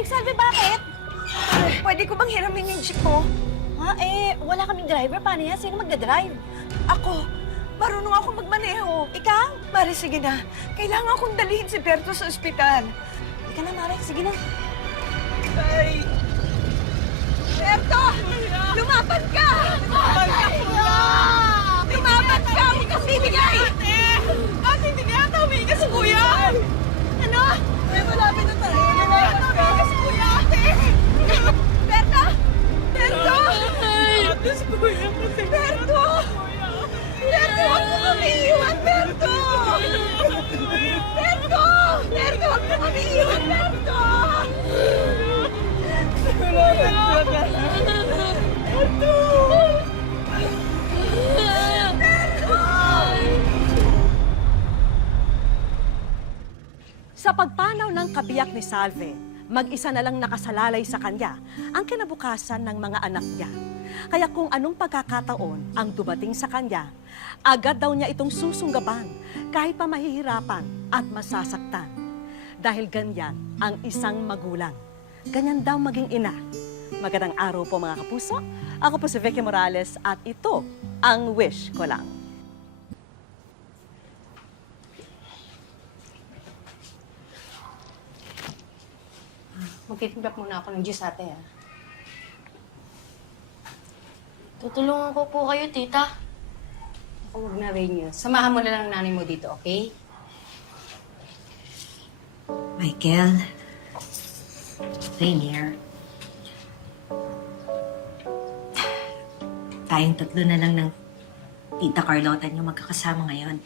Aling Salve, bakit? Pwede ko bang hiramin yung jeep mo? Ha? Wala kaming driver. Paano yan? Sino magdadrive? Ako, marunong ako magmaneho. Ikaw? Mare, sige na. Kailangan akong dalhin si Berto sa ospital. Ika na, Mare. Sige na. Ay! Berto! Lumaban ka! Lumaban ka, kuya! Lumaban ka! Huwag kang bibigay! Ate, hindi niya ata huminga si kuya! Ano? May malapit na tayo. Lumaban ka! Huminga si kuya, ate! Berto! Berto! Ate, si kuya. Berto! Berto, huwag mo kami iiwan, Berto! Berto! Berto, huwag mo kami iiwan, Berto! Sa pagpanaw ng kabiyak ni Salve, mag-isa na lang nakasalalay sa kanya ang kinabukasan ng mga anak niya. Kaya kung anong pagkakataon ang dumating sa kanya, agad daw niya itong susunggaban kahit pa mahihirapan at masasaktan. Dahil ganyan ang isang magulang. Ganyan daw maging ina. Magandang araw po mga kapuso. Ako po si Vicky Morales at ito ang Wish Ko Lang. Magtitimpla muna ako ng juice, ate, ha? Tutulungan ko po kayo, tita. Ako, huwag na rin yun. Samahan mo na lang ang nanay mo dito, okay? Michael, Rainier, tayong tatlo na lang ng Tita Carlota niyo magkakasama ngayon.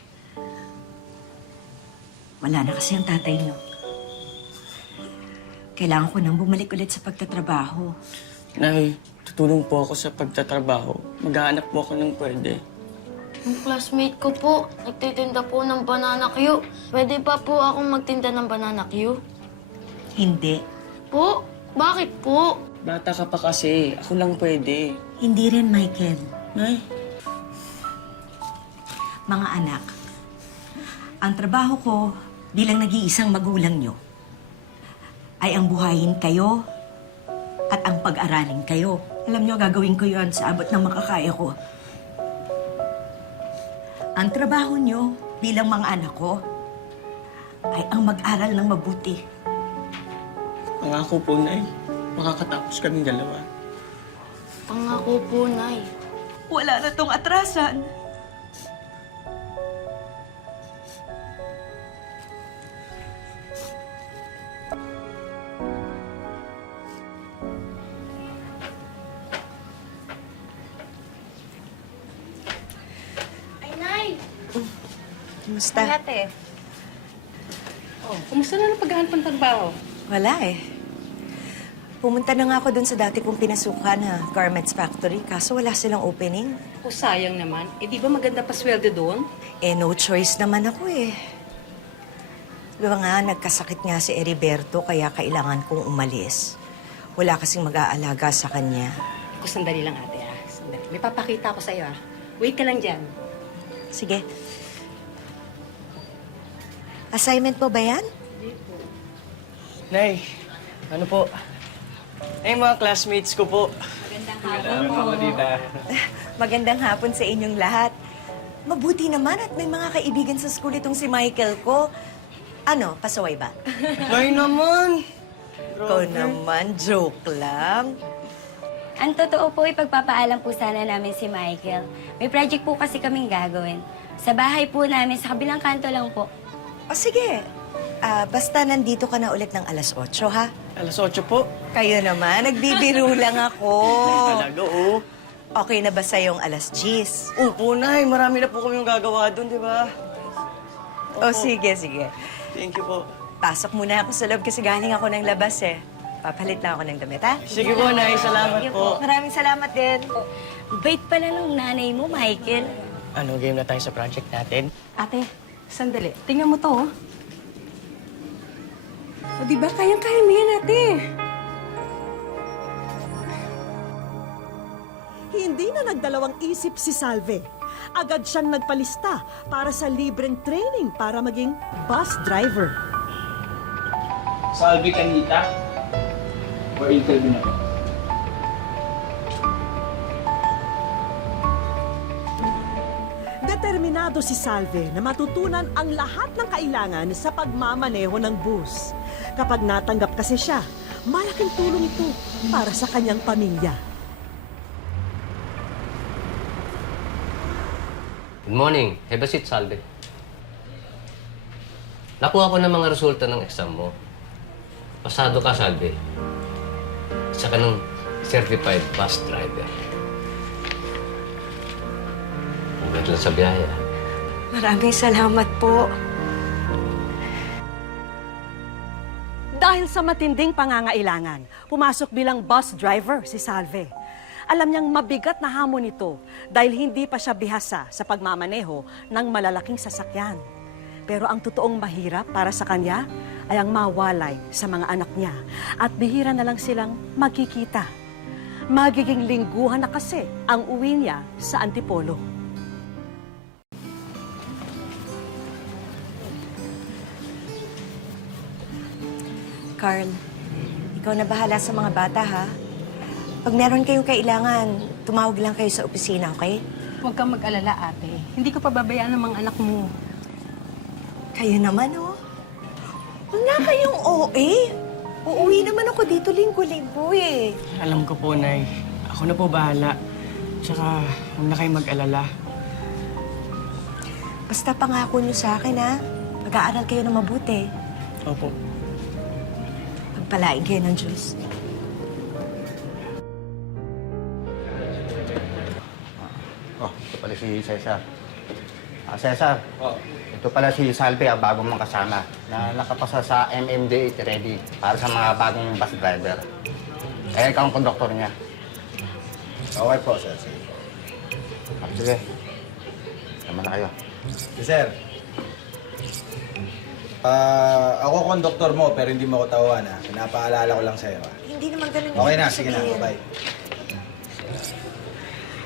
Wala na kasi ang tatay niyo. Kailangan ko nang bumalik ulit sa pagtatrabaho. Nay, tutulong po ako sa pagtatrabaho. Maghahanap po ako ng pwede. Yung classmate ko po, nagtitinda po ng banana Q. Pwede pa po akong magtinda ng banana Q? Hindi. Po? Bakit po? Bata ka pa kasi. Ako lang pwede. Hindi rin, Michael. Nay, Mga anak, ang trabaho ko bilang nag-iisang magulang nyo ay ang buhayin kayo at ang pag-aralin kayo. Alam nyo, gagawin ko yon sa abot ng makakaya ko. Ang trabaho nyo bilang mga anak ko ay ang mag-aral ng mabuti. pangako po, Nay. Makakatapos kaming dalawa. Pangako po, Nay. Wala na tong atrasan. Ay, Nay! Kumusta? Ate. Oh, kumusta na ang paghahanap ng trabaho? Wala eh. Pumunta na nga ako dun sa dati kong pinasukan na garments factory, kaso wala silang opening. O, sayang naman. Eh, di ba maganda pa sweldo doon? Eh, no choice naman ako eh. Di ba nga, nagkasakit nga si Heriberto, kaya kailangan kong umalis. Wala kasing mag-aalaga sa kanya. Ako, sandali lang, ate, ha? Sandali. May papakita ko sa'yo, ha? Wait ka lang dyan. Sige. Assignment mo ba yan? Nay, ano po? Eh, mga classmates ko po. Magandang hapon sa inyong lahat. Mabuti naman at may mga kaibigan sa school itong si Michael ko. Ano, pasaway ba? Nay naman! Ikaw naman, joke lang. Ang totoo po, ipagpapaalam po sana namin si Michael. May project po kasi kaming gagawin. Sa bahay po namin, sa kabilang kanto lang po. O sige, basta nandito ka na ulit ng alas 8, ha? Alas 8 po. Kayo naman, nagbibiro lang ako. Talaga, oh. Okay na ba sa'yong alas 10? Opo, Nay. Marami na po kami yung gagawa doon, di ba? O sige, sige. Thank you po. Pasok muna ako sa loob kasi galing ako ng labas eh. Papalit lang ako ng damit, ha? Sige po, Nay. Salamat po. Maraming salamat din. Bait pala nung nanay mo, Michael. Ano, game na tayo sa project natin? Ate, sandali. Tingnan mo to, oh. O, di ba? Kayang-kaya mo yan, ate. Hindi na nagdalawang isip si Salve. Agad siyang nagpalista para sa libreng training para maging bus driver. Salvi Canita. or interview na po. Determinado si Salve na matutunan ang lahat ng kailangan sa pagmamaneho ng bus. Kapag natanggap kasi siya, malaking tulong ito para sa kanyang pamilya. Good morning. Have a seat, Salve. Nakuha ko ng mga resulta ng exam mo. Pasado ka, Salve. Isa ka ng certified bus driver. Ugat lang sa biyaya. Maraming salamat po. Dahil sa matinding pangangailangan, pumasok bilang bus driver si Salve. Alam niyang mabigat na hamon ito dahil hindi pa siya bihasa sa pagmamaneho ng malalaking sasakyan. Pero ang totoong mahirap para sa kanya ay ang mawalay sa mga anak niya at bihira na lang silang magkikita. Magiging lingguhan na kasi ang uwi niya sa Antipolo. Carl, ikaw na bahala sa mga bata, ha? Pag meron kayong kailangan, tumawag lang kayo sa opisina, okay? Huwag kang mag-alala, ate. Hindi ko pababayaan ng mga anak mo. Kayo naman, oh. Wala kayong OA. Uuwi naman ako dito linggo-linggo, eh. Alam ko po, Nay. Ako na po bahala. Tsaka, huwag na kayo mag-alala. Basta pangako niyo sa akin, ha? Mag-aaral kayo na mabuti. Opo. Pagpalain kayo ng Diyos. Oh, ito pala si Cesar. Cesar, ito pala si Salve, ang bagong mong kasama na nakapasa sa MMDA ready para sa mga bagong bus driver. Kaya ikaw ang konduktor niya. Okay po, sir. Sige. Tama na kayo. Sir, ako konduktor mo pero hindi mo ko tawan, ha? Pinapaalala ko lang sa'yo, ha? Hindi naman ganun. Okay na, ibig sige na. sabihin. Bye.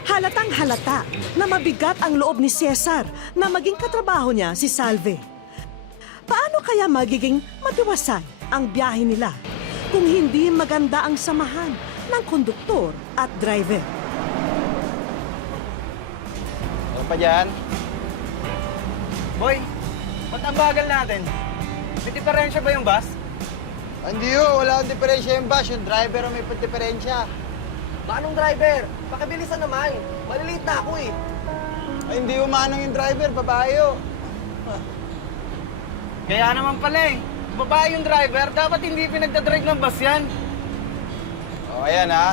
Halatang halata na mabigat ang loob ni Cesar na maging katrabaho niya si Salve. Paano kaya magiging matiwasay ang biyahe nila kung hindi maganda ang samahan ng konduktor at driver? Ano pa dyan? Boy, ba't ang bagal natin? May diferensya ba yung bus? Hindi ho, wala akong diferensya yung bus. Yung driver ang may diferensya. Manong driver? Pakibilisan naman. Maliliit na ako eh. Ay, hindi umanong yung driver, babae ho. Kaya naman pala eh. Babae yung driver, dapat hindi pinagdadrive ng bus yan. O, ayan ha.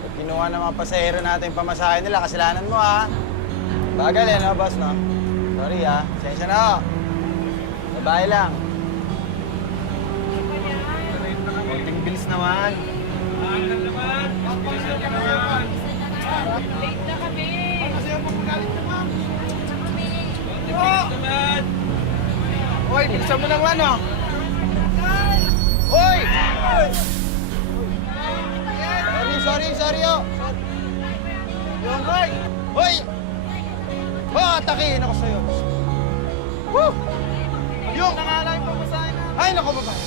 Pag kinuha ng mga pasahero natin yung pamasahe nila, kasalanan mo ha. Bagal eh, no, boss, no? Sorry ha. Sensya na ho. Babae lang. Konting bilis naman. Late na kami. Kasi yung pagkagalit naman. Hoy, bilisan mo naman, oh. Hoy! Sorry, oh. Yung, hoy! Hoy! Atakihin ako sa'yo. Woo! Yung! Nangalay pa masahin na. Ay, naku, babae.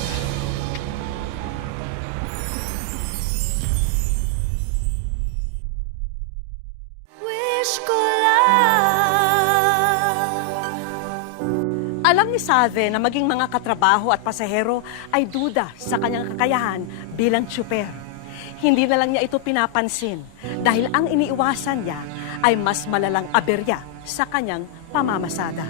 Alam ni Salve na maging mga katrabaho at pasahero ay duda sa kanyang kakayahan bilang tsuper. Hindi na lang niya ito pinapansin dahil ang iniiwasan niya ay mas malalang aberya sa kanyang pamamasada.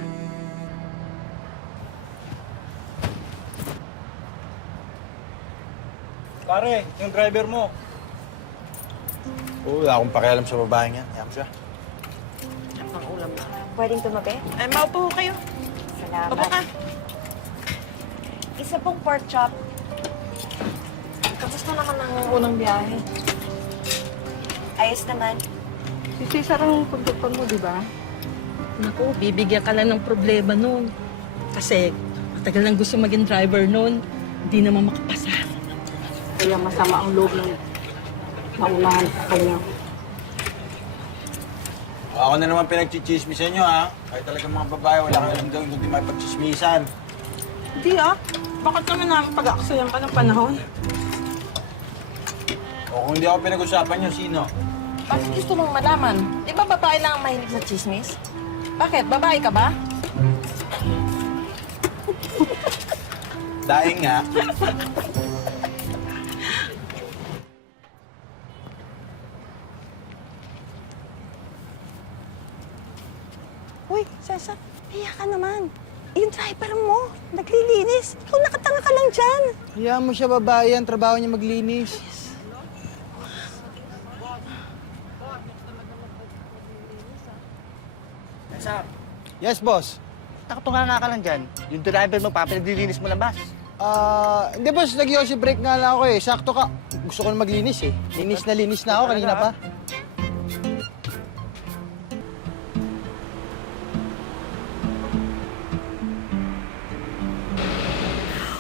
Pare, yung driver mo. Wala akong pakialam sa babae niya. Ayan siya. Pwedeng tumabi? Ay, maupo kayo. Salamat. Opo ka. Isa pong pork chop. Kamusta naman ang unang biyahe? Ayos naman. Si Cesar ang konduktor mo, di ba? Naku, bibigyan ka lang ng problema nun. Kasi matagal nang gusto maging driver nun. Hindi naman makapasa. Kaya masama ang loob ng maunahan sa kanya. Ako na naman pinagchichismisan nyo, ha? Kahit talagang mga babae, wala kang alam daw hindi may pagchismisan. Hindi ah. Bakit naman namin pag-aksayan ka ng panahon? O kung hindi ako pinag-usapan niyo, sino? Bakit gusto mong malaman? Di ba babae lang ang mahilig sa chismis? Bakit? Babae ka ba? Dahil nga. Uy, Cesar, hiya ka naman. Yung driver mo, naglilinis. Ikaw nakatanga ka lang dyan. Hayaan mo siya, babae yan. Trabaho niya maglinis. Yes, boss. Nakatunga nga ka lang dyan. Yung driver mo pa, pinaglilinis mo lang bas. Hindi boss, nag-yosi break nga lang ako eh. Sakto ka. Gusto ko na maglinis eh. Linis na ako kanina pa.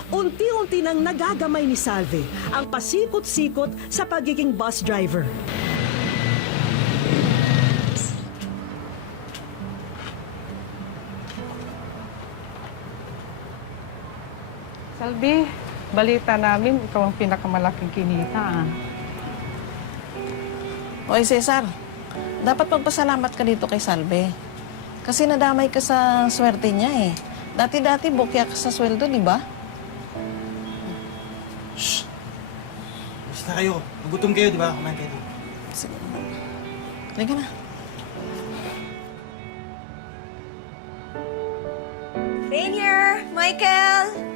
Unti-unti nang nagagamay ni Salve ang pasikot-sikot sa pagiging bus driver. Salvi, balita namin, ikaw ang pinakamalaking kinita. Oy, Cesar, dapat magpasalamat ka dito kay Salve. Kasi nadamay ka sa swerte niya eh. Dati-dati bukya ka sa sweldo, di ba? Basta kayo. Nagutom kayo, di ba? Kumain kayo. Sige. Halika na. Rainier! Michael!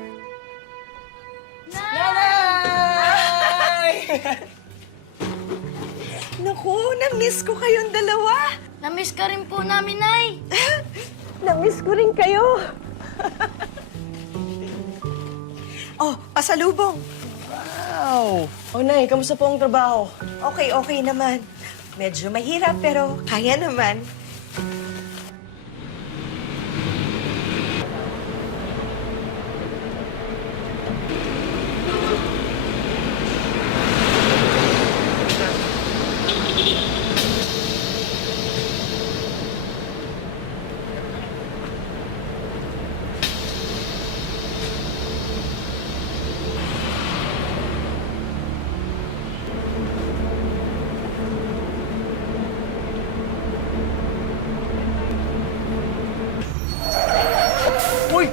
Naku, na-miss ko kayong dalawa. Namiss ka rin po namin, Nay. Na-miss ko rin kayo. Oh, pasalubong. Wow! Oh, Nay, kamusta po ang trabaho? Okay naman. Medyo mahirap pero kaya naman. Uy!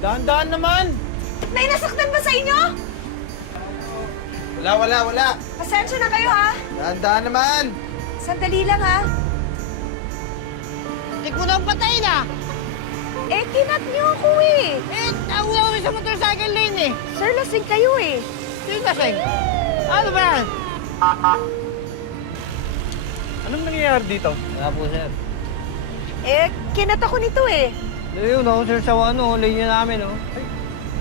Dahan-dahan naman! Nay, nasaktan ba sa inyo? Wala. Pasensya na kayo, ha? Dahan-dahan naman! Sandali lang, ha? Hindi ko na patayin ah! Eh, kinat niyo ako, eh. Eh, nauna ko sa motorcycle lane eh! Sir, lasing kayo, eh. Sino kasing? Ano ba yan? Anong nangyayari dito? Wala po, sir. Eh, kinat ako nito, eh. Ayun, no, sir, sa linya namin, no?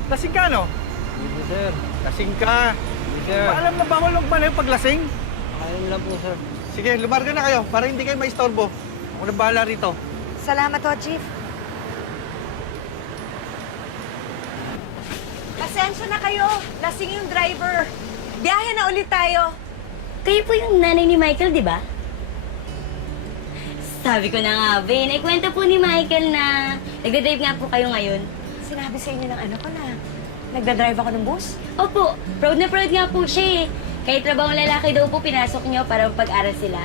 Lasing ka, no? Hindi, sir. Lasing ka. Hindi, sir. Alam na bawal magmanaw pag lasing? Ayun lang po, sir. Sige, lumarga na kayo para hindi kayo maistorbo. Ako na bahala rito. Salamat ho, Chief. Pasensya na kayo. Lasing yung driver. Biyahe na ulit tayo. Kayo po yung nanay ni Michael, di ba? Sabi ko na nga, Ben. Kwento po ni Michael na nagdadrive nga po kayo ngayon. Sinabi sa inyo ng ano ko na nagdadrive ako ng bus? Opo, proud na proud nga po siya eh. Kahit trabahong lalaki daw po pinasok niyo para pag-aral sila.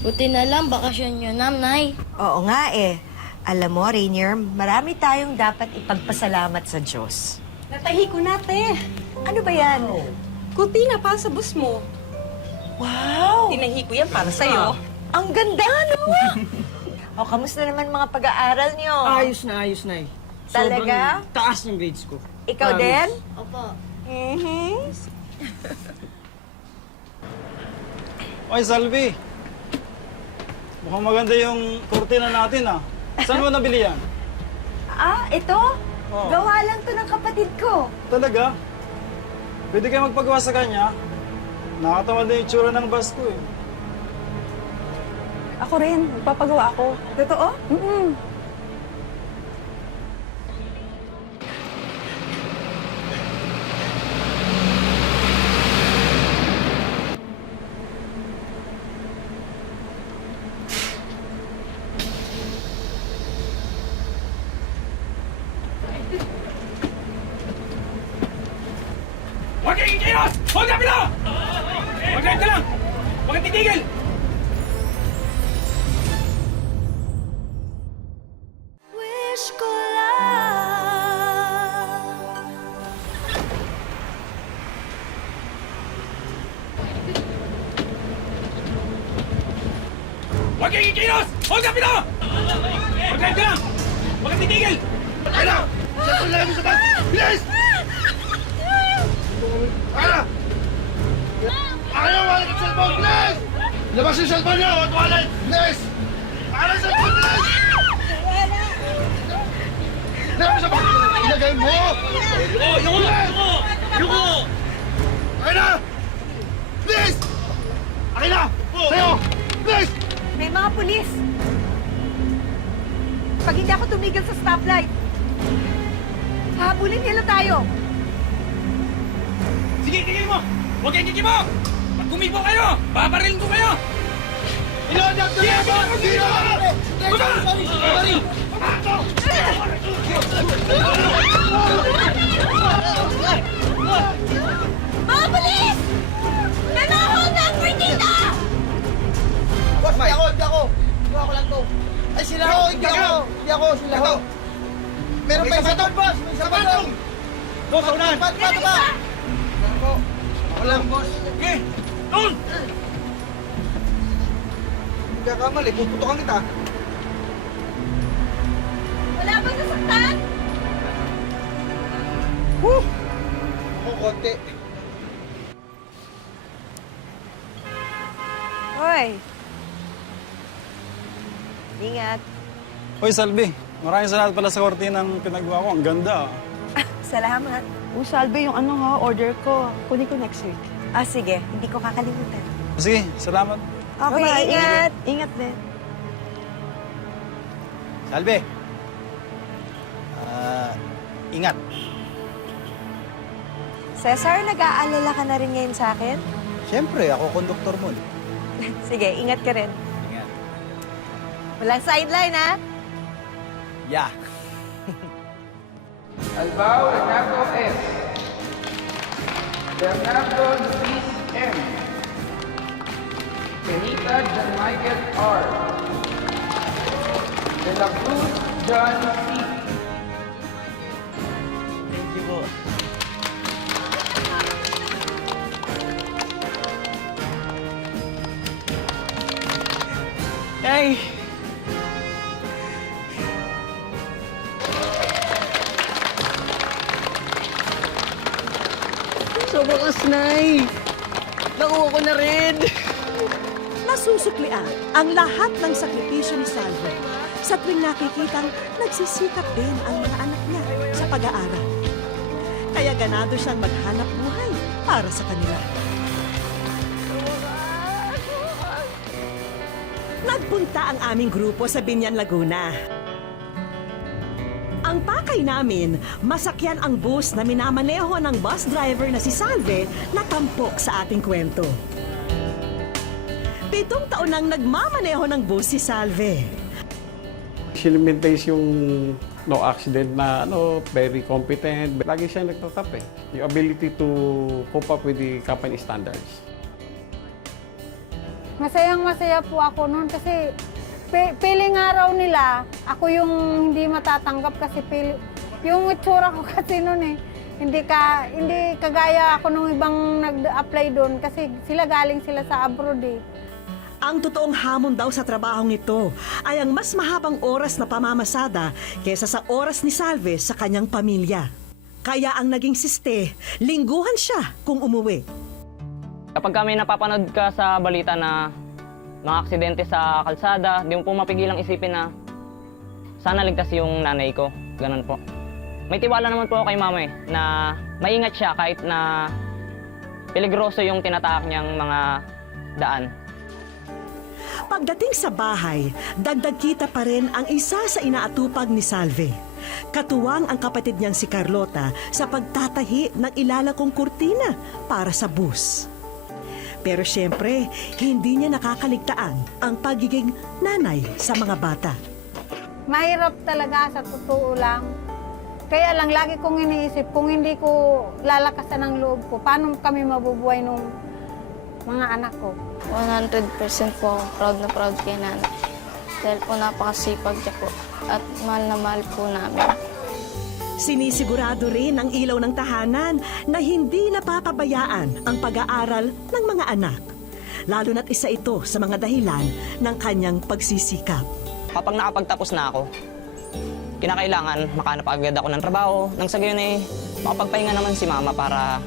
Buti na lang, bakasyon nyo na, Nay. Oo nga eh. Alam mo, Rainier, marami tayong dapat ipagpasalamat sa Diyos. Natahi ko nate. Ano ba yan? Kuti na pa sa bus mo. Wow! Tinahi ko yan para sa'yo. Ang ganda, no? O, kamusta naman mga pag-aaral niyo? Ayos na, eh. Talaga? Sobrang taas ng grades ko. Ikaw din? Opo. Oy, Salvi. Mukhang maganda yung kurtina natin, ah. Saan mo nabili yan? Ah, ito? Oo. Gawa lang to ng kapatid ko. Talaga? Pwede kayo magpagawa sa kanya? Nakatawa na yung itsura ng bus ko, eh. Ako rin, magpapagawa ako. Totoo? kikilos! Hold up ito! Mag-drive ka lang! Huwag kang titigil! Wish ko lang. Huwag kang kikilos! Hold up ito! Mag-drive ka lang! Huwag kang titigil! Ano? Cellphone lang mo sa bag! Bilis! Ano? Ayaw! Wala kang cellphone! Bilis! Labas yung cellphone niyo! Huwag wallet! Bilis! Ano yung cellphone? Bilis! Labas sa bag! Ilagay mo! Oh, yung ko! Yung ko! Akin na! Bilis! Akin na! Sa'yo! Bilis! May mga pulis. Pag hindi ako tumigil sa stoplight, habulin nila tayo. Sige, tigil mo! Huwag kayong kikimo! Pag kumibo kayo, paparilin ko kayo! Iload up the weapon! Dito! Mga pulis! May mga hold number dito! Boss, hindi ako! Hindi ako lang to. Ay, sila ako! Hindi ako! Sila ako! Meron pa isa doon, boss! May isa pa doon! Boss, unahan! Pato ba? Ako lang, boss. Okay! Doon! Hindi ka kamali, puputokan kita. Wala bang nasaktan? Ako, konti. Hoy! Ingat. Hoy, Salvi. Maraming salamat pala sa kortinang pinagawa ko. Ang ganda. Salamat. Salve yung order ko. Kunin ko next week. Sige. Hindi ko kakalimutan. Sige, salamat. Okay, Bye-bye. ingat. Ingat din. Salve! Ingat. Cesar, nag-aalala ka na rin ngayon sa akin? Siyempre, ako konduktor mo. Sige, ingat ka rin. Ingat. Walang sideline, ha? Yeah. Albao Renato S. Bernardo Luis M. Benita John Michael R. De la Cruz John C. Thank you po. Hey! Sa wakas, Nay. Nakuha ko na rin. Nasusuklian ang lahat ng sakripisyo ni Salve sa tuwing nakikitang nagsisikap din ang mga anak niya sa pag-aaral. Kaya ganado siyang maghanap buhay para sa kanila. Nagpunta ang aming grupo sa Binyan, Laguna. Ang pakay namin, masakyan ang bus na minamaneho ng bus driver na si Salve na tampok sa ating kwento. 7 taon nang nagmamaneho ng bus si Salve. Sinimintays yung no accident na very competent. Lagi siya nagtatap eh. Yung ability to cope up with the company standards. Masayang-masaya po ako noon kasi piling araw nila, ako yung hindi matatanggap kasi yung itsura ko kasi noon eh. Hindi kagaya ako nung ibang nag-apply doon kasi galing sila sa abroad eh. Ang totoong hamon daw sa trabahong ito ay ang mas mahabang oras na pamamasada kaysa sa oras ni Salve sa kanyang pamilya. Kaya ang naging siste, lingguhan siya kung umuwi. Kapag kami napapanood ka sa balita na mga aksidente sa kalsada, di mo po mapigilang isipin na sana ligtas yung nanay ko. Ganun po. May tiwala naman po ako kay mama na maingat siya kahit na peligroso yung tinatahak niyang mga daan. Pagdating sa bahay, dagdag kita pa rin ang isa sa inaatupag ni Salve. Katuwang ang kapatid niyang si Carlota sa pagtatahi ng ilalakong kurtina para sa bus. Pero siyempre, hindi niya nakakaligtaan ang pagiging nanay sa mga bata. Mahirap talaga sa totoo lang. Kaya lang, lagi kong iniisip, kung hindi ko lalakasan ang loob ko, paano kami mabubuhay nung mga anak ko? 100% po ako proud na proud kay nanay. Dahil po napakasipag niya po at mahal na mahal po namin. Sinisigurado rin ng ilaw ng tahanan na hindi napapabayaan ang pag-aaral ng mga anak. Lalo na't isa ito sa mga dahilan ng kanyang pagsisikap. Kapag nakapagtapos na ako, kinakailangan makahanap agad ako ng trabaho. Nang sa gayon makapagpahinga naman si mama para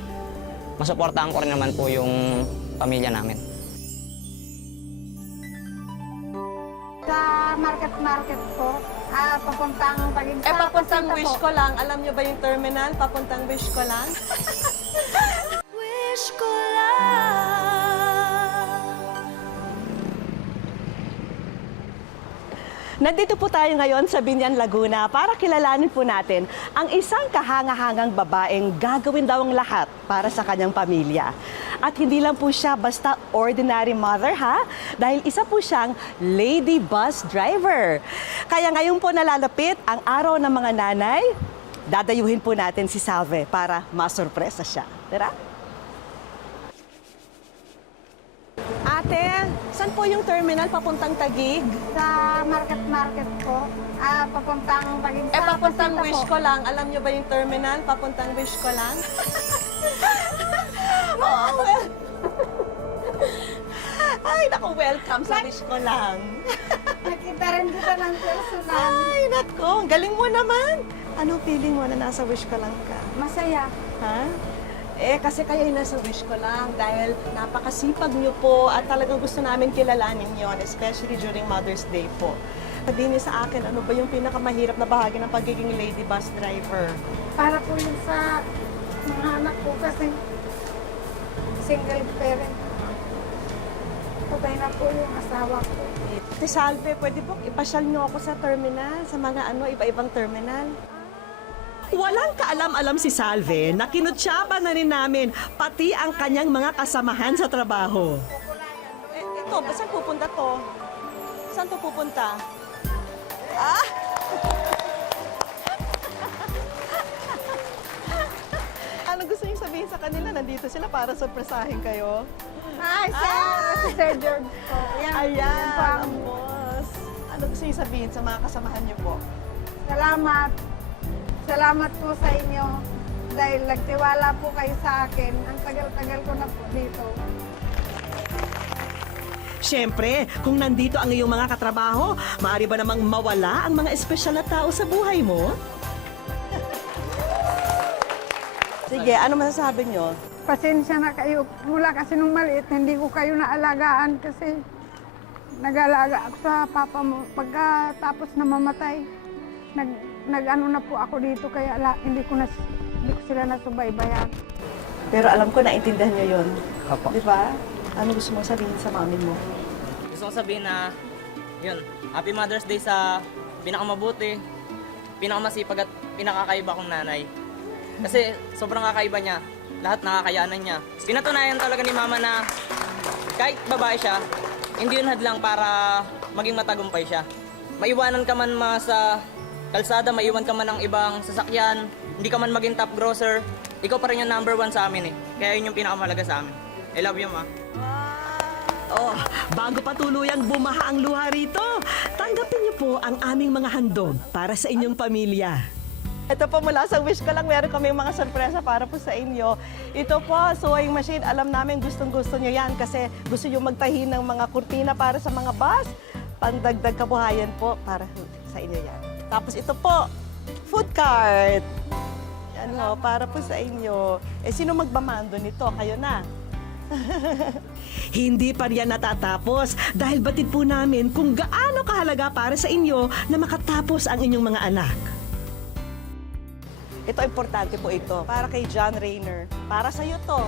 masuportahan ko rin naman po yung pamilya namin. Sa market po, papuntang Taguig. Papuntang wish ko lang. Alam niyo ba yung terminal? Papuntang wish ko lang. Wish ko lang. Nandito po tayo ngayon sa Binyan, Laguna para kilalanin po natin ang isang kahanga-hangang babaeng gagawin daw ang lahat para sa kanyang pamilya. At hindi lang po siya basta ordinary mother ha, dahil isa po siyang lady bus driver. Kaya ngayon po nalalapit ang araw ng mga nanay, dadayuhin po natin si Salve para masurpresa siya. Tara! Ate, saan po yung terminal papuntang Taguig? Sa market po, papuntang Taguig. Papuntang wish ko lang. Alam niyo ba yung terminal? Papuntang wish ko lang. Oh, well. Ay, naku, welcome sa wish ko lang. Nakita rin kita ng personal. Ay, naku, galing mo naman. Anong feeling mo na nasa wish ko lang ka? Masaya. Ha? Kasi kayo yung nasa wish ko lang dahil napakasipag niyo po at talagang gusto namin kilalanin yon, especially during Mother's Day po. Sabihin niyo sa akin, ano ba yung pinakamahirap na bahagi ng pagiging lady bus driver? Para po yun sa mga anak ko kasi single parent. Patay na po yung asawa ko. Ate Salve, pwede po ipasyal niyo ako sa terminal, sa mga iba-ibang terminal? Walang kaalam-alam si Salve na kinutsyaba na rin namin pati ang kanyang mga kasamahan sa trabaho. Ito, saan pupunta to? Saan to pupunta? Ah! Ano gusto niyo sabihin sa kanila? Nandito sila para surpresahin kayo? Ay, si Sir George po. Ayan, po ang ang boss. Ano gusto niyo sabihin sa mga kasamahan niyo po? Salamat. Salamat po sa inyo dahil nagtiwala po kayo sa akin. Ang tagal-tagal ko na po dito. Siyempre, kung nandito ang iyong mga katrabaho, maaari ba namang mawala ang mga espesyal na tao sa buhay mo? Sige, ano masasabi niyo? Pasensya na kayo. Mula kasi nung maliit, hindi ko kayo naalagaan kasi nag-alaga ako sa papa mo. Pagkatapos na mamatay, nag-ano na po ako dito kaya hindi ko sila nasubaybayan. Pero alam ko, naintindihan niyo yun. Opo. Di ba? Ano gusto mong sabihin sa mami mo? Gusto ko sabihin na, yun, Happy Mother's Day sa pinakamabuti, pinakamasipag at pinakakaiba kong nanay. Kasi sobrang kakaiba niya, lahat nakakayanan niya. Pinatunayan talaga ni mama na kahit babae siya, hindi yun hadlang para maging matagumpay siya. Maiwanan ka man sa kalsada, maiwan ka man ng ibang sasakyan, hindi ka man maging top grosser, ikaw pa rin yung number 1 sa amin eh. Kaya yun yung pinakamalaga sa amin. I love you, ma. Oh, bago pa tuluyang bumaha ang luha rito, tanggapin niyo po ang aming mga handog para sa inyong pamilya. Ito po mula sa wish ko lang, meron kami mga sorpresa para po sa inyo. Ito po, sewing machine. Alam namin gustong-gusto niyo yan kasi gusto niyo magtahi ng mga kurtina para sa mga bus. Pandagdag kabuhayan po para sa inyo yan. Tapos ito po, food cart. Yan ho, para po sa inyo. Sino magbamando nito? Kayo na. Hindi pa riyan natatapos dahil batid po namin kung gaano kahalaga para sa inyo na makatapos ang inyong mga anak. Ito, importante po ito. Para kay John Rayner. Para sa iyo to.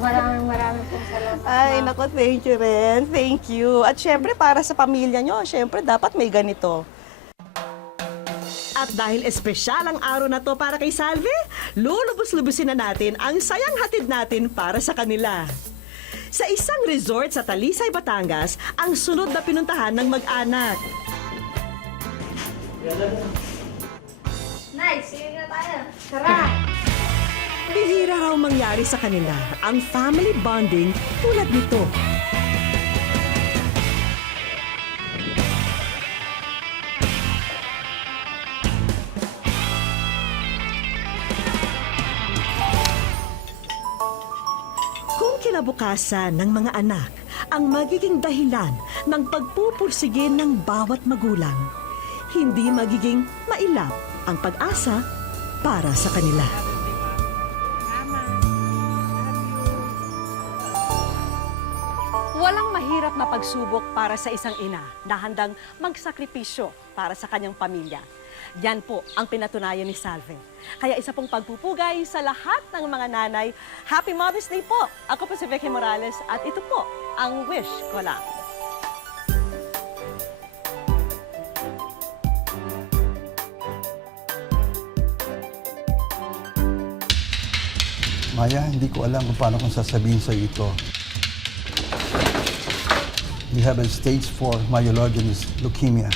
Maraming pong salamat. Ay, naku, thank you rin. Thank you. At syempre, para sa pamilya nyo, syempre, dapat may ganito. At dahil espesyal ang araw na to para kay Salve, lulubos-lubusin na natin ang sayang hatid natin para sa kanila. Sa isang resort sa Talisay, Batangas, ang sunod na pinuntahan ng mag-anak. Nay, Nay, sili na tayo. Tara! Bihira raw mangyari sa kanila ang family bonding tulad nito. Kung kinabukasan ng mga anak ang magiging dahilan ng pagpupursigin ng bawat magulang, hindi magiging mailap ang pag-asa para sa kanila. Walang mahirap na pagsubok para sa isang ina na handang magsakripisyo para sa kanyang pamilya. Yan po ang pinatunayan ni Salve. Kaya isa pong pagpupugay sa lahat ng mga nanay. Happy Mother's Day po! Ako po si Vicky Morales at ito po ang wish ko lang. Maya, hindi ko alam kung paano kong sasabihin sa ito. You have a stage 4 myelogenous leukemia.